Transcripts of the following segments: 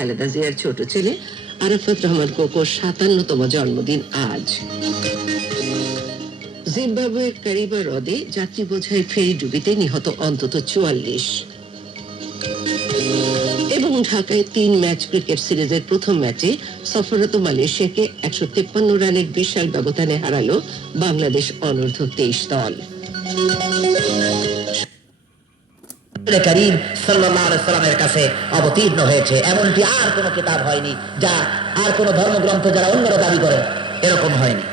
খালেদা জিয়ার ছোট ছেলে আরাফাত রহমান কোকোর 57তম জন্মদিন আজ। জিম্বাবুয়ের কারিবা হ্রদে যাত্রী বোঝাই ফেরি ডুবিতে নিহত অন্তত 44। এবং ঢাকায় 3 ম্যাচ ক্রিকেট সিরিজের প্রথম ম্যাচে সফররত মালয়েশিয়াকে 153 রানের বিশাল ব্যবধানে হারালো বাংলাদেশ অনূর্ধ্ব 23 দল। করিম সাল্লাল্লাহু আলাইহি সাল্লামের কাছে অবতীর্ণ হয়েছে, এমনটি আর কোন কিতাব হয়নি, যা আর কোন ধর্মগ্রন্থ যারা অন্যরা দাবি করে এরকম হয়নি।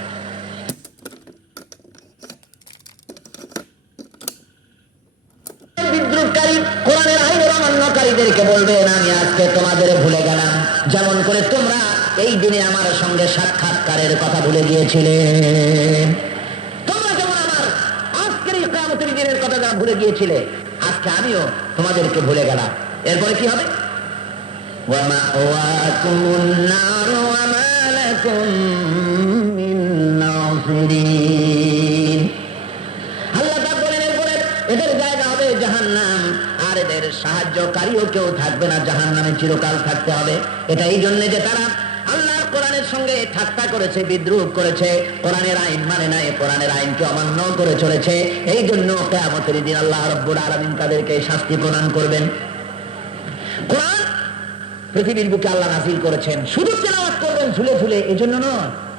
বিদ্রুপকারী কোরআনের আইনের অমান্যকারীদেরকে বলবেন, আমি আজকে তোমাদের ভুলে গেলাম, যেমন করে তোমরা এই দিনে আমার সঙ্গে সাক্ষাৎকারের কথা ভুলে গিয়েছিলে। তোমরা যেমন আমার আজকের এই কিয়ামতের দিনের কথা যারা ভুলে গিয়েছিলে, আজকে আমিও তোমাদেরকে ভুলে গেলাম। এরপরে কি হবে? ওয়ামাওয়াকুমুন নার ওয়া মা লাকুম মিন নাসিরিন। আল্লাহ তাআলা বলেন, এরপরে এদের জায়গা হবে জাহান্নাম, আর এদের সাহায্যকারীও কেউ থাকবে না, জাহান্নামে চিরকাল থাকতে হবে। এটা এই জন্য যে তারা আল্লাহর কোরআনের সঙ্গে ঠাট্টা করেছে, বিদ্রুপ করেছে, কোরআনের আইন মানে নাই, কোরআনের আইনকে অমান্য করে চলেছে। এই জন্য কিয়ামতের দিন আল্লাহ রাব্বুল আলামিন তাদেরকে শাস্তি প্রদান করবেন। কোরআন পৃথিবীর বুকে আল্লাহ নাযিল করেছেন, শুধু তেলাওয়াত করবেন ঝুলে ঝুলে, এজন্য নয়।